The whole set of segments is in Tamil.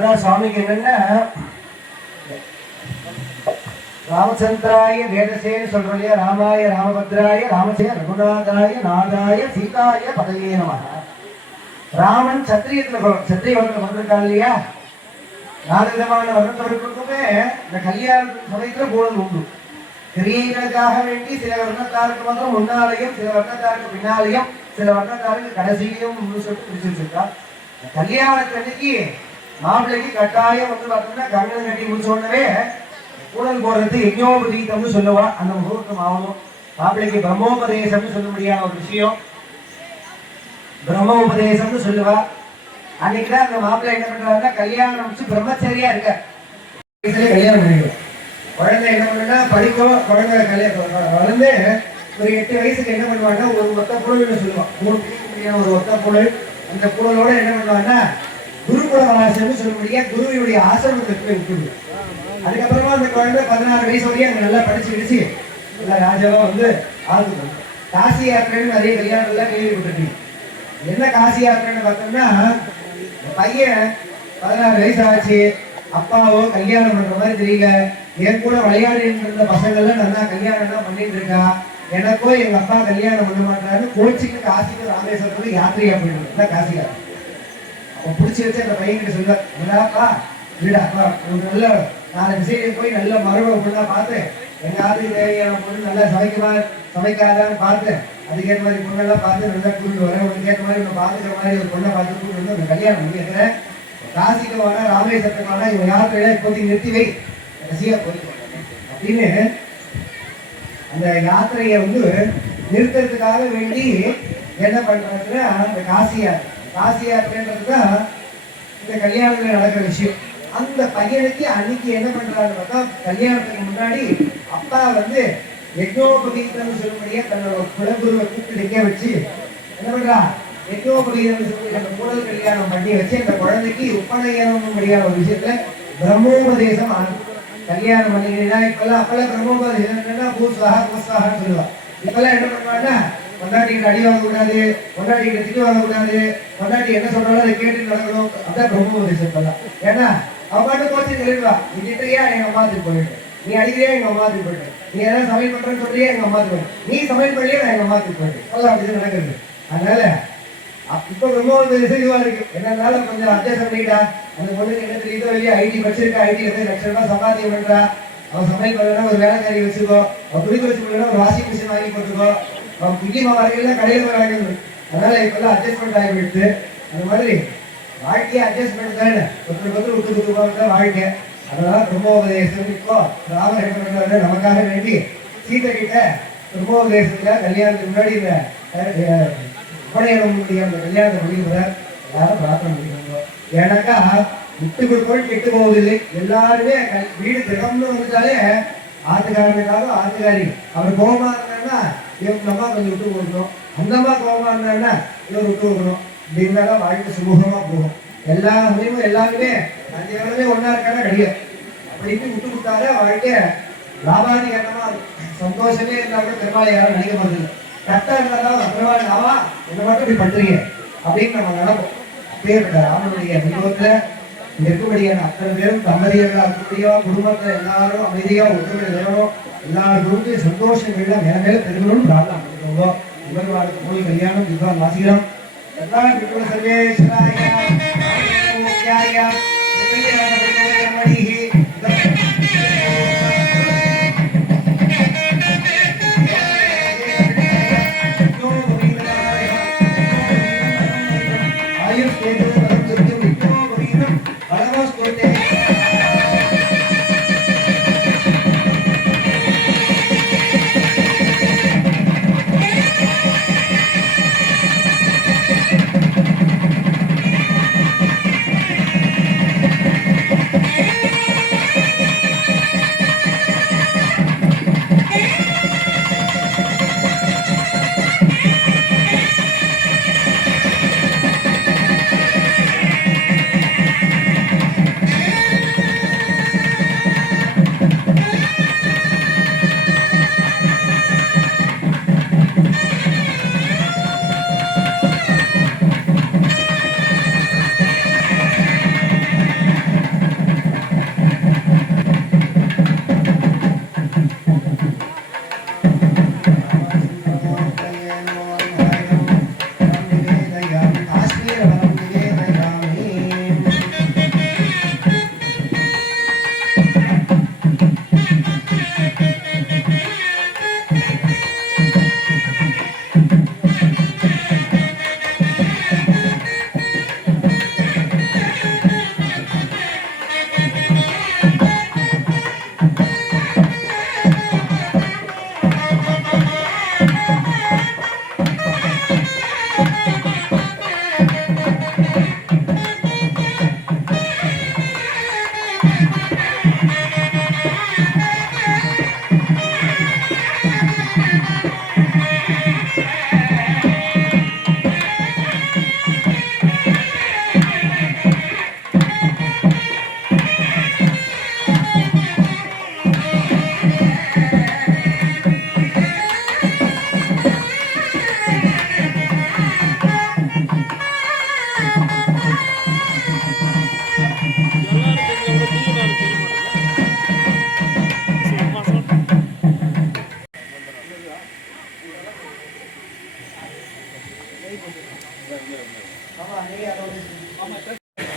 அதுதான் சுவாமிக்கு என்னன்னா ராமச்சந்திராய வேதசேன்னு சொல்றோம் இல்லையா. ராமாய ராமபத்ராய ராமசே ரகுநாதாய நாதாய சீதாய பதவியே நமக. ராமன் சத்திரிய வர்ணத்துல வந்திருக்கான் இல்லையா. 4 விதமான வர்ணத்தவர்களுக்குமே இந்த கல்யாண சமயத்துல கூடல் உண்டு. கிரியைகளுக்காக வேண்டி சில வர்ணத்தாருக்கு மாத்திரம் முன்னாலையும் சில வர்ணத்தாருக்கு பின்னாலையும் சில வர்ணத்தாருக்கு கடைசியிலும் சொல்லிட்டு பிடிச்சு வச்சிருக்கா. கல்யாணத்தன்னைக்கு மாப்பிள்ளைக்கு கட்டாயம் வந்து பார்த்தோம்னா கங்கணம் கட்டி முடிச்ச உடனே கூடல் போடுறது யஜ்ஞோபதீதம்னு சொல்லுவா. அந்த முகூர்த்தம் ஆகணும். மாப்பிள்ளைக்கு பிரம்மோபதேசம்னு சொல்ல முடியாத ஒரு விஷயம் பிரம்ம உபதேசம்னு சொல்லுவா. அன்னைக்குதான் அந்த மாப்பிள்ளை என்ன பண்றாருன்னா கல்யாணம் முடிச்சு பிரம்மச்சரியா இருக்க கல்யாணம் பண்ணிடுவோம். குழந்தை என்ன பண்ணுன்னா படிக்கும். குழந்தை வளர்ந்து ஒரு 8 வயசுக்கு என்ன பண்ணுவாங்கன்னா ஒரு ஒத்த புழல்னு சொல்லுவான். 3 ஒரு ஒத்த புழல். அந்த புழலோட என்ன பண்ணுவாங்கன்னா குருகுல வாசம்னு சொல்லக்கூடிய குருவினுடைய ஆசிரமத்துக்கு போய் விட்டுடுவோம். அதுக்கப்புறமா அந்த குழந்தை 16 வயசு வரையும் அங்கே நல்லா படிச்சு கிடிச்சு நல்லா ராஜாவா வந்து ஆகுது. காசி யாத்திரைன்னு நிறைய கல்யாணம்லாம் கேள்விப்பட்டிருக்கீங்க. என்ன காசி யாத்திரைன்னு பார்த்தோம்னா பையன் 16 வயசு ஆச்சு, அப்பாவோ கல்யாணம் பண்ற மாதிரி தெரியல. என் கூட விளையாடிட்டு இருந்த பசங்கள்லாம் நல்லா கல்யாணம் பண்ணிட்டு இருக்கா. எனக்கோ எங்க அப்பா கல்யாணம் பண்ண மாட்டாரு. கோச்சிக்கு காசிக்கு ராமேஸ்வரத்துக்கு யாத்திரையா போயிட்டு காசி யாத்திரை. அவன் பிடிச்சி வச்சு அந்த பையன்கிட்ட சொல்லுவாப்பா வீடாப்பா ஒரு நல்ல 4 விஷயம் போய் நல்ல மரபை பொண்ணா பார்த்து எங்க ஆத்துக்கு தேவையான பொண்ணு நல்லா சமைக்காதான்னு பார்த்து அதுக்கேற்ற மாதிரி பொண்ணெல்லாம் பார்த்து நல்லா கூப்பிட்டு வரேன். உனக்கு ஏற்ற மாதிரி உன்னை பார்த்துக்கிற மாதிரி ஒரு பொண்ணை பார்த்து கூப்பிட்டு வந்து அந்த கல்யாணம் பண்ணி வைக்கிறேன். காசிக்கு வேணா ராமேஸ்வரத்துக்கு வேணா இவன் யாத்திரையில இப்போதைக்கு நிறுத்தி வை கடைசியா போயிட்டு அப்படின்னு அந்த யாத்திரையை வந்து நிறுத்துறதுக்காக வேண்டி என்ன பண்றாங்கன்னா அந்த காசி யாத்திரைன்றதுதான் இந்த கல்யாணத்துல நடக்கிற விஷயம். அந்த பையனுக்கு அன்னைக்கு என்ன பண்றாரு பார்த்தா கல்யாணத்துக்கு முன்னாடி அப்பா வந்து யஜ்ஞோபவீதம்னு சொல்லக்கூடிய தன்னோட குலகுருவை கூப்பிட்டு நிற்க வச்சு என்ன பண்றா யஜ்ஞோபவீதம்னு சொல்லி அந்த முதல் கல்யாணம் பண்ணி வச்சு அந்த குழந்தைக்கு உப்பநயனம் முடியாத ஒரு விஷயத்துல பிரம்மோபதேசம் ஆகும். கல்யாணம் பண்ணிக்கிறீங்கன்னா இப்பெல்லாம் அப்பெல்லாம் பிரம்மோபதேசம் என்னன்னா பூஸ்வாகான்னு சொல்லுவா. இப்பெல்லாம் என்ன பண்ணுவாங்கன்னா பொண்டாட்டிகிட்ட அடி வாங்கக்கூடாது, பொண்டாட்டிகிட்ட திட்டு வாங்கக்கூடாது, பொண்டாட்டி என்ன சொல்றாலும் அதை கேட்டு நடக்கணும். அதான் பிரம்மோபதேசம் இப்பெல்லாம். ஏன்னா அவன் பாட்டு கோச்சு தெரியுவா. நீ திட்டுறியா எங்க அம்மாத்துக்கு போயிட்டு, நீ அடிக்கிறியா எங்க அம்மாத்துக்கு போயிட்டு, நீ ஏதாவது சமையல் பண்றேன்னு சொல்றியா எங்க அம்மாத்துக்கு போயிட்டு, நீ சமையல் பண்ணலையே நான் எங்க அம்மாத்துக்கு போயிட்டு எல்லாம் அப்படிதான் நடக்குது. அதனால இப்ப பிரம்மோபதேசம் இதுவா இருக்கு. என்னன்னாலும் கொஞ்சம் அட்ஜஸ்ட் பண்ணிட்டா அந்த பொண்ணுக்கு என்ன தெரியுதோ இல்லையா. ஐடி படிச்சிருக்கா, ஐடியில போய் லட்சம் சம்பாத்தியம் பண்றா. அவன் சமையல் பண்ணா ஒரு வேலைக்காரி வச்சுக்கோ, அவன் துணி வச்சு பண்ணா ஒரு வாஷிங் மிஷின் வாங்கி போட்டுக்கோ, அவன் இட்லி மாவரைகள்லாம் கடையில போய் வாங்கி. அதனால இப்பெல்லாம் அட்ஜஸ்ட்மெண்ட் ஆகிவிடுது. அந்த மாதிரி வாழ்க்கையை அட்ஜஸ்ட்மெண்ட் தானே ஒருத்தருக்கு விட்டு கொடுத்து வாழ்க்கை. அதனால பிரம்மோபதேசம் இப்போ ராமர் என்ன பண்றாரு நமக்காக வேண்டி சீதை கிட்ட பிரம்மோபதேசத்துல கல்யாணத்துக்கு முன்னாடி இந்த உபநயனமுடைய அந்த கல்யாணத்தை முடிக்கிறார். எல்லாரும் பிரார்த்தனை பண்ணிக்கோங்க. ஏன்னாக்கா விட்டு கொடுப்போம் கெட்டு போவதில்லை. எல்லாருமே வீடு திறம்னு வந்துட்டாலே ஆத்துக்காரனுக்காக ஆத்துக்காரி அவர் கோபமா இருந்தாங்கன்னா இவங்க அம்மா கொஞ்சம் விட்டு கொடுக்கணும், அந்த அம்மா கோபமா இருந்தாங்கன்னா இவர் விட்டு கொடுக்கணும். இப்படி இருந்தாலும் வாழ்க்கை சுமூகமா போகும். எல்லா சமயமும் எல்லாருமே 5 வேலையுமே ஒன்னா இருக்கானா கிடையாது. அப்படின்னு விட்டு கொடுத்தாலே வாழ்க்கை லாபாதிகரமா சந்தோஷமே இருந்தா கூட பெருமாள் யாரும் நினைக்க போறது இல்லை. கரெக்டா இருந்தாலும் பெருமாள் ஆவா என்ன மட்டும் இப்படி பண்றீங்க அப்படின்னு நம்ம நினைப்போம். அப்பேற்பட்ட ராமனுடைய அனுபவத்துல இங்க இருக்கபடியான அத்தனை பேரும் தம்பதியர்களா இருக்கக்கூடிய குடும்பத்துல எல்லாரும் அமைதியா ஒற்றுமை நிலவணும். எல்லா குடும்பத்தையும் சந்தோஷங்கள்லாம் மேல மேல பெருகணும்னு பிரார்த்தனை பண்ணிக்கோங்க. இவர்களுக்கு போய் கல்யாணம் இதுதான் வாசிக்கிறோம். சர்வேஸ்வராய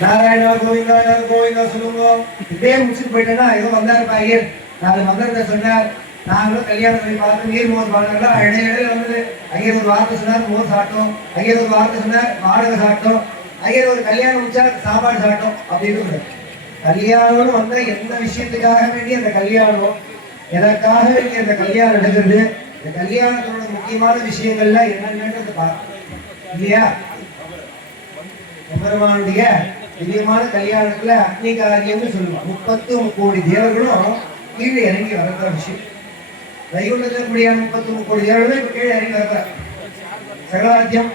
நாராயணா கோவிந்தா கோவிந்தா சொல்லுங்க. இப்படியே முடிச்சுட்டு போயிட்டேன்னா ஏதோ வந்தாருப்பா ஐயர், 4 மந்திரத்தை சொன்னார். நாங்களும் கல்யாணத்தை பார்த்து நீர் மோர் பாருங்களா, இடையில வந்து ஐயர் ஒரு வார்த்தை சொன்னார், மோர் சாப்பிட்டோம். ஐயர் ஒரு வார்த்தை சொன்னார், வாடகை சாப்பிட்டோம். ஐயர் ஒரு கல்யாணம் முடிச்சா சாப்பாடு சாப்பிட்டோம் அப்படின்னு. கல்யாணம் வந்த எந்த விஷயத்துக்காக வேண்டி அந்த கல்யாணம், எதற்காக வேண்டி அந்த கல்யாணம் நடக்குது, இந்த கல்யாணத்தோட முக்கியமான விஷயங்கள்லாம் என்னன்னு பார்க்கணும் இல்லையா? பெருமானுடைய திவ்யமான கல்யாணத்துல அக்னி காரியம்னு சொல்லுவாங்க. 33 கோடி தேவர்களும் கீழே இறங்கி வரக்கிற விஷயம். வைகுண்டத்தில் கூடிய 33 கோடி தேவர்களும் இப்ப கீழே இறங்கி வரக்கிற சகலாத்தியம்.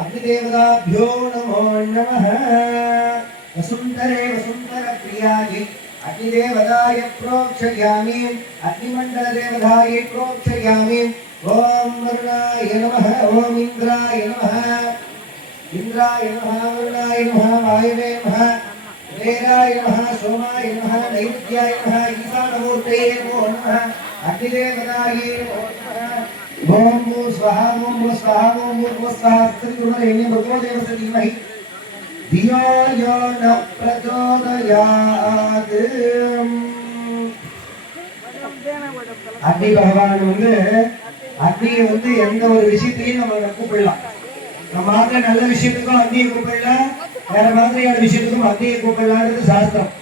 अग्निदेवताभ्यो नमो नमः। वसुंधरे वसुंधर प्रियायै अग्निदेवताय प्रोक्षयामि, अग्निमंडलदेवताय प्रोक्षयामि। ओम वरुणाय नमः, ओम इंद्राय नमः, इंद्राय नमः, वरुणाय नमः, वायवे नमः, वेदाय नमः, सोमाय नमः, नैवेद्याय नमः, ईशानमूर्तये नमो नमः, अग्निदेवताय नमो नमः। ओम भू स्वाहा, ओम भू स्वाहा, ओम भू स्वाहा। श्रीगुरुदेव भगवदेव धीमहि धियो यो न प्रचोदयात्। அக்னி பகவான் வந்து அக்னியை வந்து எந்த ஒரு விஷயத்தையும் நம்ம கூப்பிடலாம். நம்ம ஆகிற நல்ல விஷயத்துக்கும் அக்னியை கூப்பிடலாம், வேற மாதிரியான விஷயத்துக்கும் அக்னியை கூப்பிடலான்றது சாஸ்திரம்.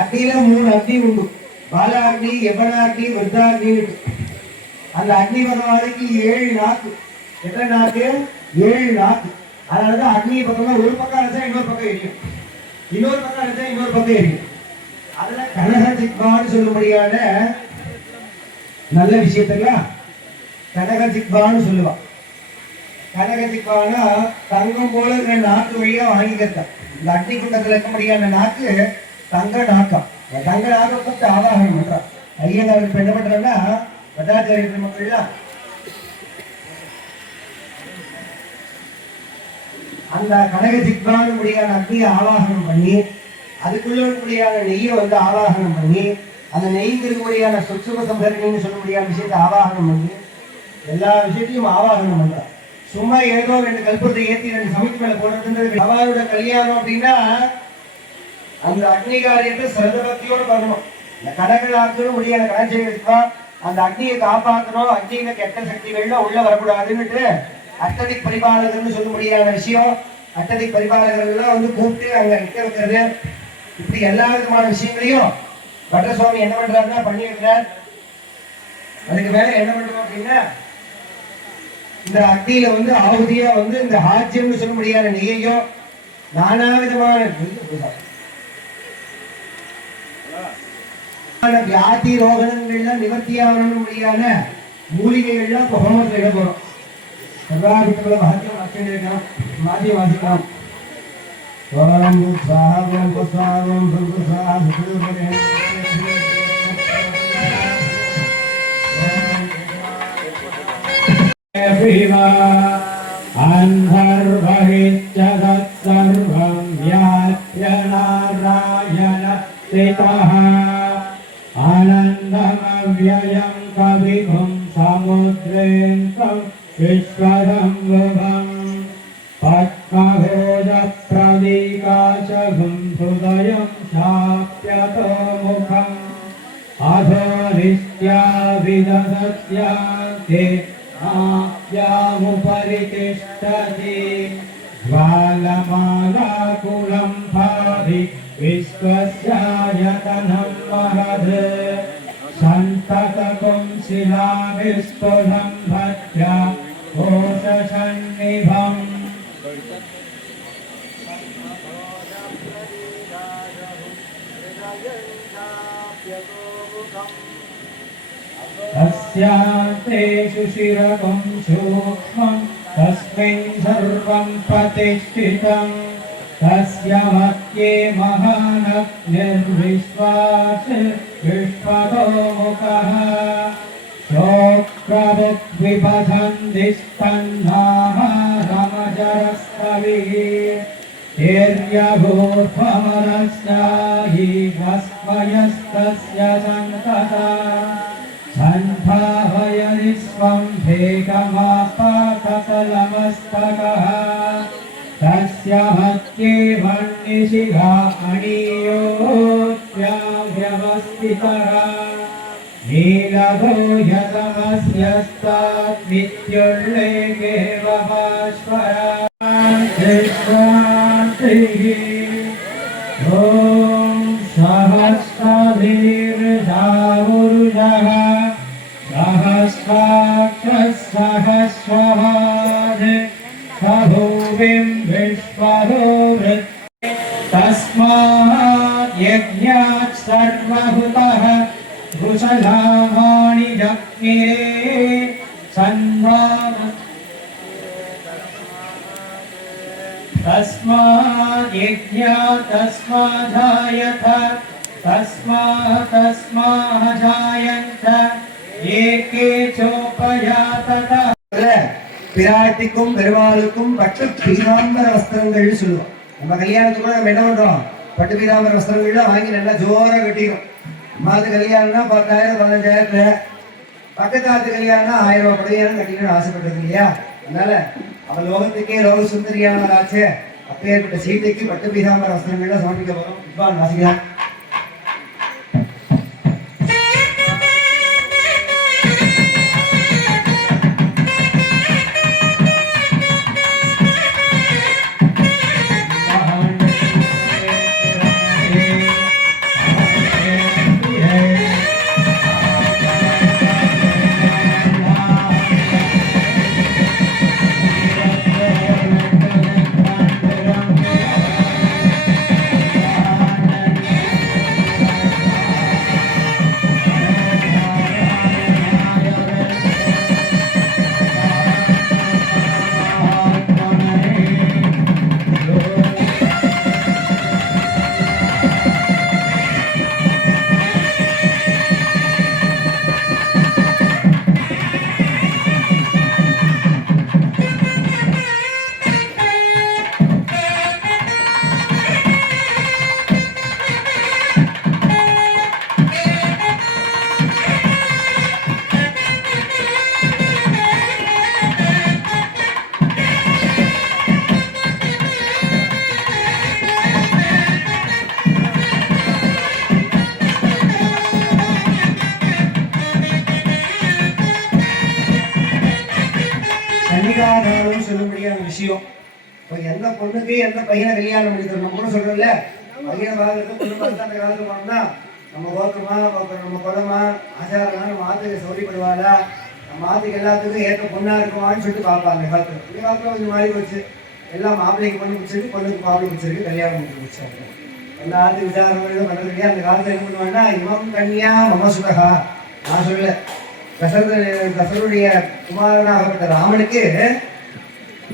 அக்னியில 3 அக்னி உண்டு. பாலாக்னி, யவனாக்னி, விருத்தாக்னி. அந்த அக்னி பகவானுக்கு 7 நாக்கு. எத்தனை நாக்கு? 7 நாக்கு. அதனாலதான் அக்னி பக்கமா ஒரு பக்கம் அரைச்சா இன்னொரு பக்கம் எரியும், இன்னொரு பக்கம் அரைச்சா இன்னொரு பக்கம் எரியும். அதுல கனக ஜிக்வான்னு சொல்லும்படியான நல்ல விஷயத்துக்கெல்லாம் கனக ஜிக்வான்னு சொல்லுவான். கனக ஜிக்வானா தங்கம் போல இருக்கிற நாக்கு வழியா வாங்கிக்கிறத. இந்த அக்னி குண்டத்துல இருக்க முடியாத நாக்கு தங்க நாக்கம். தங்க நாக்கம் பத்தி ஆவாகனம் பண்றான். ஐயனார் இப்ப என்ன பண்றாங்கன்னா பட்டாச்சாரிய பெருமக்கள்லாம் அந்த கனக ஜிக்வானு முடியாத அக்னியை ஆவாகனம் பண்ணி, அதுக்குள்ள இருக்கக்கூடியான நெய்யை வந்து ஆவாகனம் பண்ணி, அந்த நெய்க்கு இருக்கக்கூடியான சுற்றும சம்பரணின்னு சொல்ல முடியாத விஷயத்தை ஆவாகனம் பண்ணி, எல்லா விஷயத்தையும் ஆவாகனம் பண்றான். சும்மா ஏதோ 2 கல்பத்தை ஏற்றி 2 சமைக்கு மேல போடுறதுன்றது அவரோட கல்யாணம். அப்படின்னா அந்த அக்னி காரியத்தை சிரதபக்தியோடு பண்ணணும். இந்த கடகளாக்கணும் முடியாத கணச்செய்வா அந்த அக்னியை காப்பாற்றணும். அக்னியில கெட்ட சக்திகள்லாம் உள்ள வரக்கூடாதுன்னுட்டு அட்டதிக் பரிபாலகர்னு சொல்ல முடியாத விஷயம். அட்டதிக் பரிபாலகர்கள்லாம் வந்து கூப்பிட்டு அங்க நிற்க வைக்கிறது. இப்படி எல்லா விதமான விஷயங்களையும் பட்டசுவாமி என்ன பண்றாருன்னா பண்ணி வைக்கிறார். அதுக்கு மேல என்ன பண்றோம் அப்படின்னா இந்த அக்னியில வந்து ஆகுதியா வந்து இந்த ஹாஜ்யம்னு சொல்ல முடியாத நெய்யையும் நானா விதமான வியாதி ரோகணங்கள்லாம் நிவர்த்தியாகணும் முடியாத மூலிகைகள்லாம் ஹோமத்தில் இட போறோம். சர்வாபித்தல மகத்தியம் அச்சேகம் மாதி வாசிக்கலாம். ஓம் சாகம் பசாகம் சர்வசாகம் சுதுபதே अन्तर्बहिश्चदत् सर्वं व्याप्य नारायण स्थितः आनन्दमव्ययं कविगुं समुद्रेन्द्रं विश्वसंभुवं पद्मभोजप्रदीकाशगुं हृदयं शाप्यतो मुखम् अधो नित्याभिदसत्यान्ते आप्यामुपरि तिष्ठति ज्वालमालाकुलं भावि विश्वस्यायतनं महद् सन्ततकुं शिलाविस्फुलं भद्रा घोषसन्निभम् अस्यान्ते सुशिरकं सूक्ष्मं यस्मिन् सर्वं प्रतिष्ठितं तस्य मध्ये महानग्निर्विश्वास विश्वतो मुखः शोक्रवद्विपथन्दिस्तन्नाहारमजरस्तविः तिर्यभूर्ध्वमनस्यायि भस्मयस्तस्य सन्तता सन्भावयति स्वं भेगमापाकतलमस्तकः तस्य मध्ये मण्डिशिखा अणीयोऽव्यवस्थितः नीलभो यतमस्यस्तात् विद्युल्लेखेव भास्वरान्तिः ॐ सहस्रदीर्घावुरुजः सहस्राक्षः सहस्रवाद सभुविं विश्वरो वृत् तस्मात् यज्ञात् सर्वभूतः कुशलामाणि जग्निरे सन्धान तस्मात् यज्ञात् तस्मादायथ तस्माजायन्त ஏகே சோபயாததா. பிராட்டிக்கும் பெருமாளுக்கும் பட்டு பீதாம்பர வஸ்திரங்கள்னு சொல்லுவோம். நம்ம கல்யாணத்துக்கு கூட நம்ம என்ன பண்றோம், பட்டு பீதாம்பர வஸ்திரங்கள்லாம் வாங்கி நல்லா ஜோரா கட்டிடும். அம்மாவது கல்யாணம்னா 10,000 15,000, பக்கத்தாத்து கல்யாணம்னா 1000 ரூபாய் படையாரம் கட்டிக்கணும்னு ஆசைப்பட்டது இல்லையா? அதனால அவன் லோகத்துக்கே லோக சுந்தரியானவராச்சு. அப்பேற்பட்ட சீதைக்கு பட்டு பீதாம்பர வஸ்திரங்கள்லாம் சமர்ப்பிக்க போறோம். வித்வான் வாசிக்கலாம். கன்னிகாதானம் சொல்லும்படியான விஷயம். இப்போ எந்த பொண்ணுக்கு எந்த பையனை கல்யாணம் பண்ணி தரணும் நம்ம கூட சொல்றோம்ல, பையனை பார்க்கறது பொண்ணு பார்த்து அந்த காலத்துல போனோம்னா நம்ம ஓக்கமா நம்ம குலமா ஆச்சாரமா நம்ம ஆத்துக்கு சௌரியப்படுவாளா, நம்ம ஆத்துக்கு எல்லாத்துக்கும் ஏற்ற பொண்ணா இருக்குமான்னு சொல்லிட்டு பார்ப்பாங்க. காலத்துல இந்த காலத்துல கொஞ்சம் மாறி போச்சு. எல்லாம் மாப்பிள்ளைக்கு பொண்ணு பிடிச்சிருக்கு, பொண்ணுக்கு மாப்பிள்ளை பிடிச்சிருக்கு, கல்யாணம் பண்ணி பிடிச்சாங்க. எல்லா ஆத்துக்கு விசாரணை பண்றது இல்லையா? அந்த காலத்துல என்ன பண்ணுவாங்கன்னா இமம் கன்னியா மம சுதகா. நான் சொல்ல தசரனுடைய குமாரனாகப்பட்ட ராமனுக்கு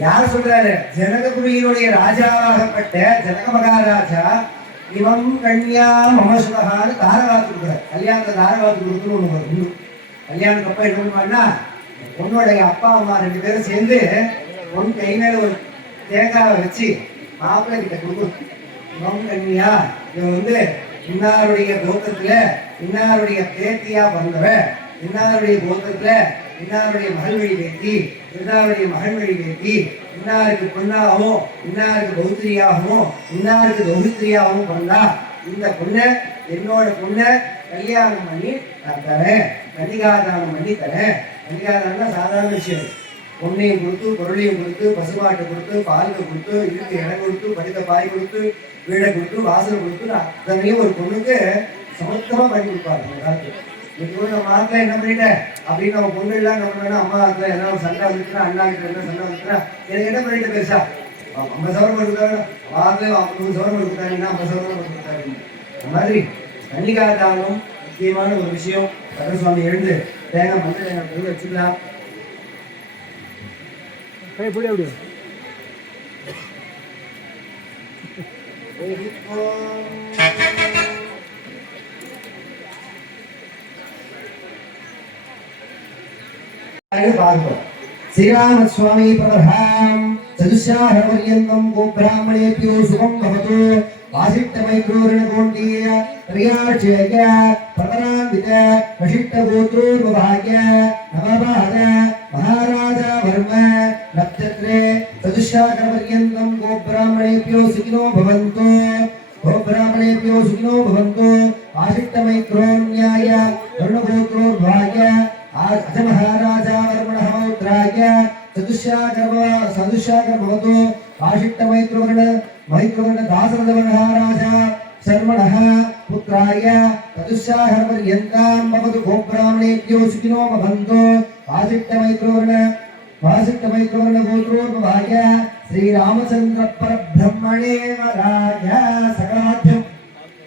யார் சொல்றாரு, ஜனகபுரியினுடைய ராஜாவாகப்பட்ட ஜனக மகாராஜா இவம் கன்யா மமசுகான்னு தாரவாத்து கொடுக்குறாரு. கல்யாணத்தை தாரவாத்து கொடுக்குன்னு ஒண்ணு உண்டு. கல்யாணத்துக்கு அப்பா என்ன பண்ணுவாங்கன்னா பொண்ணுடைய அப்பா அம்மா 2 பேரும் சேர்ந்து பொண்ணு கை மேல ஒரு தேங்காவை வச்சு மாப்பிள்ளை கிட்ட கொடுக்கணும். இவம் கன்யா, இவன் இன்னாருடைய கோத்திரத்துல இன்னாருடைய பேத்தியா பிறந்தவ, இன்னாருடைய கோத்திரத்துல இன்னாருடைய மகள்வழி பேத்தி, இன்னாருடைய மகன்வழி பேத்தி, இன்னாருக்கு பொண்ணாகவும் இன்னாருக்கு பௌத்திரியாகவும் இன்னாருக்கு தௌஹித்திரியாகவும் பிறந்தா இந்த பொண்ணை என்னோட பொண்ணை கல்யாணம் பண்ணி நான் தரேன், கன்னிகாதானம் பண்ணி தரேன். கன்னிகாதானம்னா சாதாரண விஷயம். பொண்ணையும் கொடுத்து பொருளையும் கொடுத்து பசுமாட்டை கொடுத்து பாலுக்கு கொடுத்து இதுக்கு இடம் கொடுத்து படுக்க பாய் கொடுத்து வீடை கொடுத்து வாசலை கொடுத்து அத்தனையும் ஒரு பொண்ணுக்கு சமத்தமா பண்ணி கொடுப்பாரு அந்த காலத்துல. இன்னைக்கு கூட நம்ம ஆத்துல என்ன பண்ணிட்டேன் அப்படின்னு நம்ம பொண்ணு எல்லாம் என்ன பண்ணா, அம்மா ஆத்துல என்ன சண்டை வந்துச்சுன்னா அண்ணா கிட்ட என்ன சண்டை வந்துச்சுன்னா எனக்கு என்ன பண்ணிட்டு பெருசா 50 சவரம் கொடுத்தாரு, ஆத்துல 100 சவரம் கொடுத்தாங்கன்னா 50 சவரம் கொடுத்தாரு. அந்த மாதிரி கன்னிகாதானம் முக்கியமான ஒரு விஷயம். சக்கரசுவாமி எழுந்து தேங்காய் மஞ்சள் தேங்காய் வச்சுக்கலாம். श्रीरामस्वामी प्रदर्हाम चतुष्याहपर्यन्तं गोब्राह्मणेभ्यो शुभं भवतु वासिष्ठमैत्रोरणकोण्डीय प्रियार्चय प्रतरान्वित वशिष्ठगोत्रोर्वभाग्य नवपाद महाराजा वर्म नक्षत्रे चतुष्याहपर्यन्तं गोब्राह्मणेभ्यो सुखिनो भवन्तु गोब्राह्मणेभ्यो सुखिनो भवन्तु वासिष्ठमैत्रोन्याय वर्णगोत्रोर्भाग्य अज महाराजा वर्मणः मौत्राय सदुष्याकर भवतु वासिष्ठमैत्रवर्ण दासरथ महाराजा शर्मणः पुत्राय चतुष्याहपर्यन्तां भवतु गोब्राह्मणेभ्यो सुखिनो भवन्तु वासिष्ठमैत्रवर्ण गोत्रोर्भाग्य श्रीरामचन्द्र परब्रह्मणे वराय सकलाभ्यं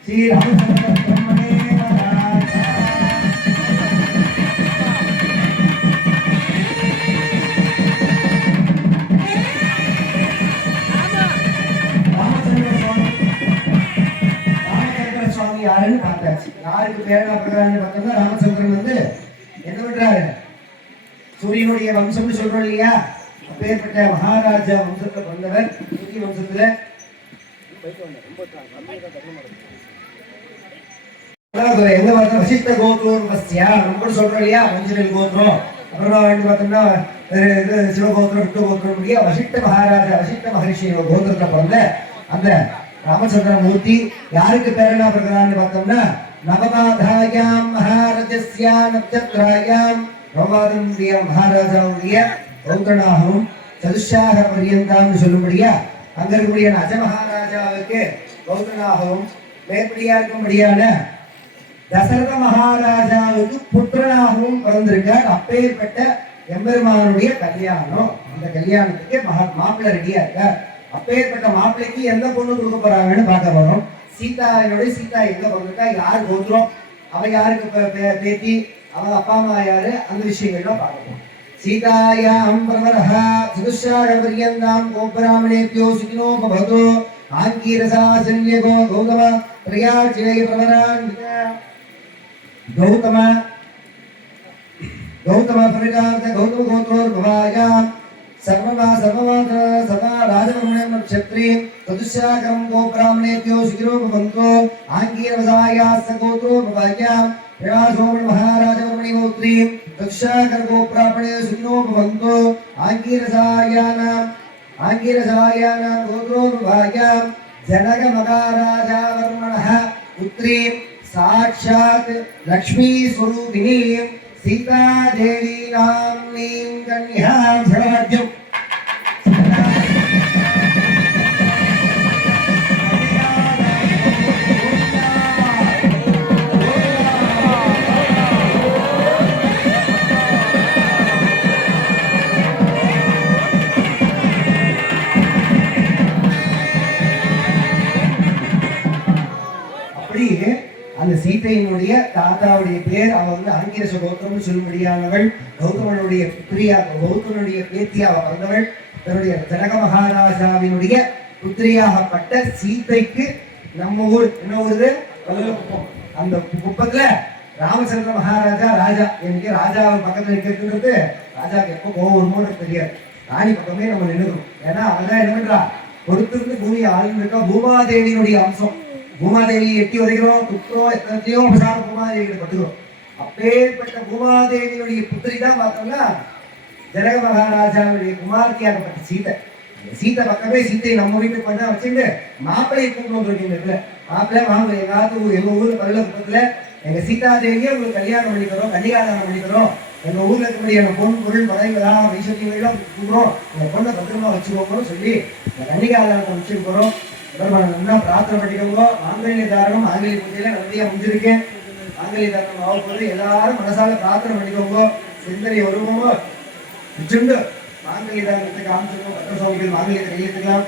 श्रीरामचन्द्र ब्रह्मणे யாருன்னு பார்த்தாச்சு. யாருக்கு பேரனா பிரகாரம் பார்த்தோம்னா ராமச்சந்திரன் வந்து என்ன பண்றாரு, சூரியனுடைய வம்சம்னு சொல்றோம் இல்லையா, அப்பேற்பட்ட மகாராஜா வம்சத்துல வந்தவர். சூரிய வம்சத்துல எங்க பார்த்தா வசிஷ்ட கோத்ரோர் வசியா நம்ம கூட சொல்றோம் இல்லையா, வஞ்சனல் கோத்ரம். அப்புறம் வந்து பார்த்தோம்னா சிவகோத்திரம் விஷ்ணுகோத்திரம் இல்லையா, வசிஷ்ட மகாராஜா வசிஷ்ட மகரிஷியோட கோத்திரத்துல பிறந்த அந்த ராமச்சந்திர மூர்த்தி யாருக்கு பேரனா பிறகுறான்னு பார்த்தோம்னா நவமாதாயாம் மகாராஜஸ்ய நட்சத்திராயாம் நவமாதனுடைய மகாராஜாவுடைய பௌத்தனாகவும் சதுஷாக பரியந்தாம்னு சொல்லும்படியா அங்க இருக்கக்கூடிய அஜ மகாராஜாவுக்கு பௌத்தனாகவும் மேற்படியா இருக்கும்படியான தசரத மகாராஜாவுக்கு புத்திரனாகவும் பிறந்திருக்கார். அப்பேற்பட்ட எம்பெருமானுடைய கல்யாணம். அந்த கல்யாணத்துக்கு மாப்பிள்ளை ரெடியா இருக்கார். அப்பேற்பட்ட மாப்பிள்ளைக்கு எந்த பொண்ணு கொடுக்க போறாங்கன்னு பார்க்க போறோம். சீதா எங்க பிறந்திருக்கா, யார் கோத்திரம், அவ யாருக்கு பேத்தி, அவ அப்பா அம்மா யாரு, அந்த விஷயங்கள்லாம் பார்க்கணும். சீதாயாம் பிரவரஹ சதுஷ்யாகபரியந்தாம் கோபிராமணேப்யோ சுகினோ பவது ஆங்கீரசாசன்ய கௌதம பிரியார்ச்சினை பிரவரான் கௌதம பிரகாந்த கௌதம கோத்ரோர்பவாயாம் सर्वदा सदा राजवर्मणे नक्षत्रे तदुष्याकं गोब्राह्मणेभ्यो सुखिनो भवन्तु आङ्गीरवसायास्य गोत्रो भवायां प्रयासो महाराजवर्मणि गोत्री तदुष्याकर गोब्राह्मणे सुखिनो भवन्तु आङ्गीरसायानां गोत्रो भवायां जनक महाराजावर्मणः पुत्री साक्षात् लक्ष्मी स्वरूपिणी सीता देवी नाम्नीं कन्यां सर्वाद्यं அப்படியே அந்த சீதையினுடைய தாத்தாவுடைய பேர் அவ வந்து ஆங்கிரச கோத்திரம்னு சொல்லும்படியானவள். கௌதமனுடைய புத்திரியாக கௌதமனுடைய பேத்தியாக வந்தவள். தன்னுடைய ஜனக மகாராஜாவினுடைய புத்திரியாகப்பட்ட சீதைக்கு நம்ம ஊர் என்ன ஊரு, குப்பம். அந்த குப்பத்துல ராமச்சந்திர மகாராஜா ராஜா எனக்கு ராஜாவை பக்கத்துல நிற்கிறது. ராஜாக்கு எப்போ கோவம் தெரியாது. ராணி பக்கமே நம்ம நின்றுக்கணும். ஏன்னா அவதான் என்ன பண்றா, பொறுத்திருந்து பூமியை ஆளுன்னு இருக்கா. பூமாதேவியினுடைய அம்சம். பூமாதேவியை எட்டி உதைக்கிறோம், குத்துறோம், எத்தனையோ பிரசாத பூமாதேவியை பட்டுக்கிறோம். அப்பேற்பட்ட பூமாதேவியுடைய புத்திரி தான் பார்த்தோம்னா ஜனக மகாராஜாவுடைய குமார்த்தியாகப்பட்ட சீதை. சீதை பக்கமே சீத்தையை நம்ம வீட்டுக்கு பண்ணா வச்சுட்டு மாப்பிள்ளையை கூப்பிட்டு வந்துருக்கீங்க. மாப்பிள்ளை வாங்க எங்க ஊர்ல பல்ல குப்பத்துல எங்க சீதாதேவியை உங்களுக்கு கல்யாணம் பண்ணிக்கிறோம், கன்னிகாதானம் பண்ணிக்கிறோம். எங்க ஊர்ல இருக்கக்கூடிய பொன் பொருள் பதவிகளாக வைசத்தியெல்லாம் கூப்பிடுறோம். உங்க பொண்ணை பத்திரமா வச்சுக்கோங்கன்னு சொல்லி கன்னிகாதானத்தை வச்சுருக்கிறோம். நல்லா பிரார்த்தனை பண்ணிக்கோங்க. மாங்கல்ய தாரணம் ஆங்கிலேய பூஜையில நல்லபடியா முடிஞ்சிருக்கேன். மாங்கல்ய தாரணம் ஆகும்போது எல்லாரும் மனசால பிரார்த்தனை பண்ணிக்கோங்க. சிந்தனை வருவோமோ வச்சுண்டு மாங்கல்ய தாரணத்தை காமிச்சிருக்கோம். பத்திர சுவாமிகள் மாங்கல்யத்தை கையெழுத்துக்கலாம்.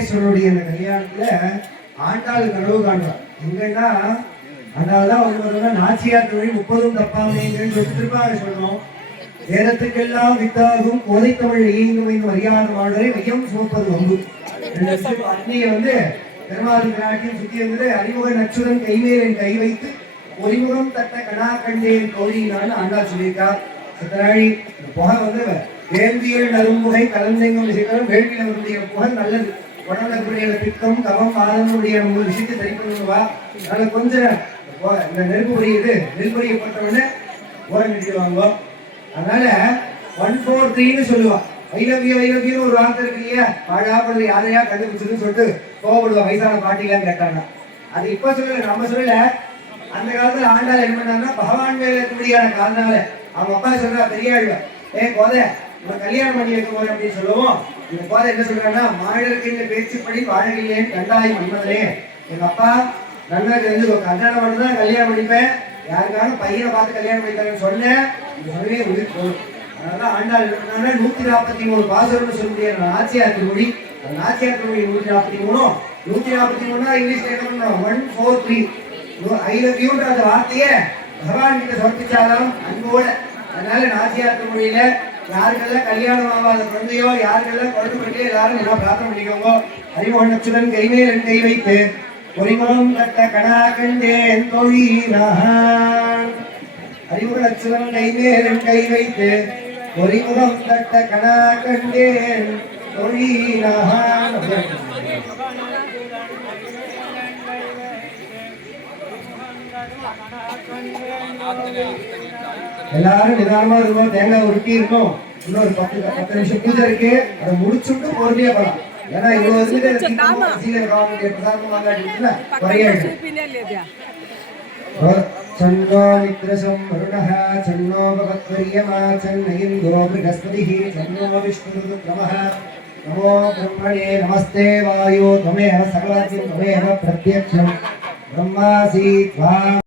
பரமேஸ்வரனுடைய இந்த கல்யாணத்துல ஆண்டாள் கனவு காண்றான். எங்கன்னா ஆண்டாள் தான் வந்து நாச்சியார் தொழில் 30 தப்பாமைங்கன்னு சொல்லிருப்பாங்க. சொல்லணும் வேதத்துக்கெல்லாம் வித்தாகும் கோதை தமிழ் இயங்கும் இந்த மரியாத மாடரை மையம் சுமப்பது வம்பு. அன்னைய வந்து பெருமாள் நாட்டில் சுத்தி இருந்தது. அறிமுக நச்சுடன் கைமேல் கை வைத்து ஒளிமுகம் தட்ட கணா கண்டேன் தோழியினான்னு ஆண்டாள் சொல்லியிருக்கா. சத்தனாழி புகை வந்து வேள்வியல் நறும்புகை கலந்தெங்கும் விஷயங்களும் வேள்வியில வருடைய புகை நல்லது. உடம்புடைய பித்தம் கவம் ஆதனுடைய விஷயத்தை சரி பண்ணுவா. அதனால கொஞ்சம் இந்த நெருப்பு பொரியுது நெருப்பொறியை போட்டவொடனே ஓரம் கட்டிடுவாங்க. அதனால 143ன்னு சொல்லுவா. வைலவியன்னு ஒரு வார்த்தை இருக்கு இல்லையா, பாழாப்படுறது யாரையா கண்டுபிடிச்சதுன்னு சொல்லிட்டு கோவப்படுவா வயசான பாட்டிலாம் கேட்டாங்க. அது இப்ப சொல்லல, நம்ம சொல்லல. அந்த காலத்துல ஆண்டாள் என்ன பண்ணாங்கன்னா பகவான் மேல இருக்கக்கூடியான காரணால அவங்க அப்பா சொல்றா பெரியாழ்வா, கோதை நம்ம கல்யாணம் பண்ணி வைக்க போறேன் அப்படின்னு சொல்லுவோம். இந்த கோதை என்ன சொல்றாங்கன்னா, மாடருக்கு பேச்சுப்படி வாழவில்லைன்னு கண்டாய் மன்மதனே, எங்க அப்பா நல்லா தெரிஞ்சு கல்யாணம் பண்ணதான் கல்யாணம் பண்ணிப்பேன், யாருக்காவது பையனை பார்த்து கல்யாணம் பண்ணித்தாங்கன்னு சொன்னேன். இந்த சொல்லவே உயிர் போகும். அதனால ஆண்டாள் என்ன 143 பாசுரம்னு சொல்ல முடியாது. நாச்சியார் திருமொழி, நாச்சியார் திருமொழி 143. 143 இங்கிலீஷ்ல என்ன பண்ணணும் 143. ஐ லவ் யூன்ற அந்த வார்த்தையை பகவான் கிட்ட சமர்ப்பிச்சாலும் அன்போட. அதனால நாச்சியார் திருமொழியில யாருக்கெல்லாம் கல்யாணம் ஆகாத குழந்தையோ யாருக்கெல்லாம் குழந்தை பண்ணி எல்லாரும் நல்லா பிரார்த்தனை பண்ணிக்கோங்க. அறிமுகச்சுடன் கைமேல் கை வைத்து பொறிமுகம் கட்ட கணா கண்டேன் தொழிலான். அறிமுகச்சுடன் கைமேல் கை வைத்து பொறிமுகம் கட்ட கணா கண்டேன் தொழிலான். எல்லாரும் நிதானமா இருக்கும். தேங்காய் உருட்டி இருக்கும். இன்னொரு 10 நிமிஷம் பூஜை இருக்கு. அதை முடிச்சுட்டு பொறுமையா போலாம். ஏன்னா இவ்வளவு சன்னோ மித்ரசம் வருணः சன்னோ பவத்வரியமா சன்னயிந்தோ ப்ரஹஸ்பதிः சன்னோ விஷ்ணுருத்ரமः நமோ பிரம்மணே நமஸ்தே வாயோ त्वमेव सर्वज्ञं त्वमेव प्रत्यक्षं ब्रह्मासि त्वाम्.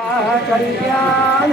கல்யாண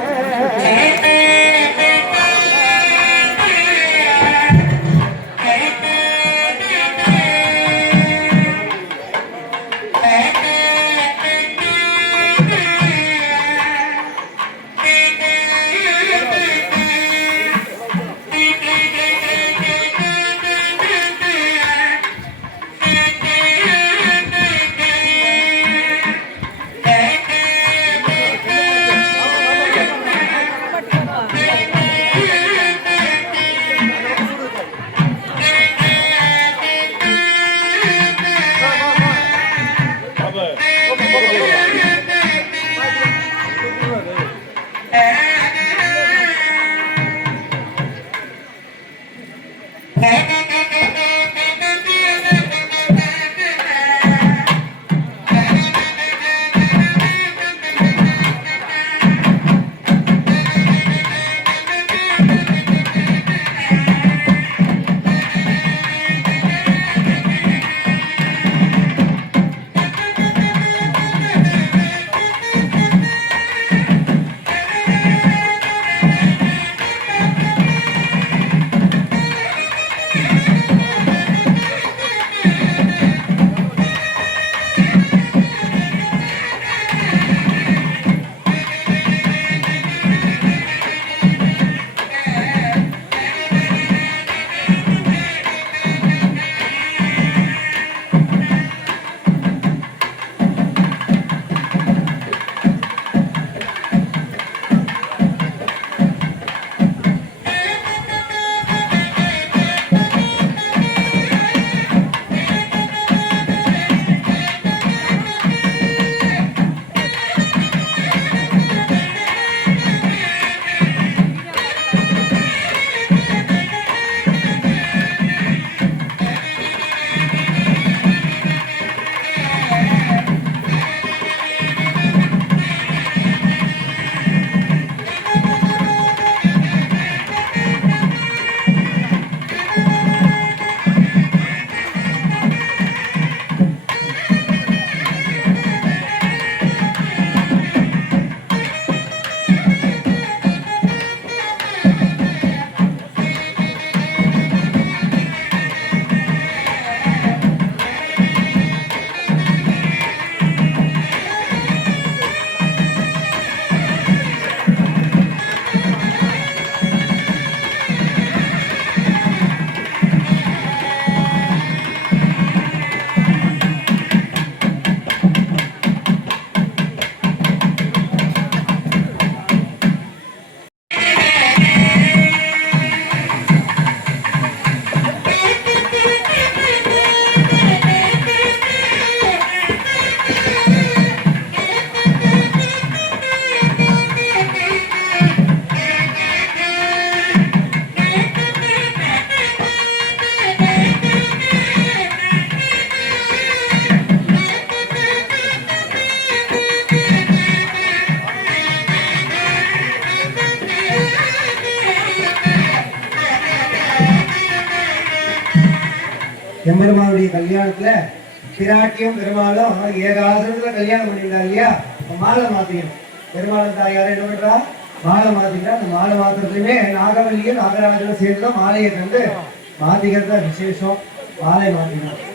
எம்பெருமானுடைய கல்யாணத்துல பிராட்டியும் பெருமாளும் ஏகாசனத்துல கல்யாணம் பண்ணிருந்தா இல்லையா? மாலை மாத்திக்கணும். பெருமாள் தாயார் என்ன பண்றா? மாலை மாத்திட்டா. அந்த மாலை மாத்திரத்துலயுமே நாகவல்லியும் நாகராஜனும் சேர்ந்துதான் மாலையை கண்டு மாத்திக்கிறது விசேஷம். மாலை மாத்திக்கணும்.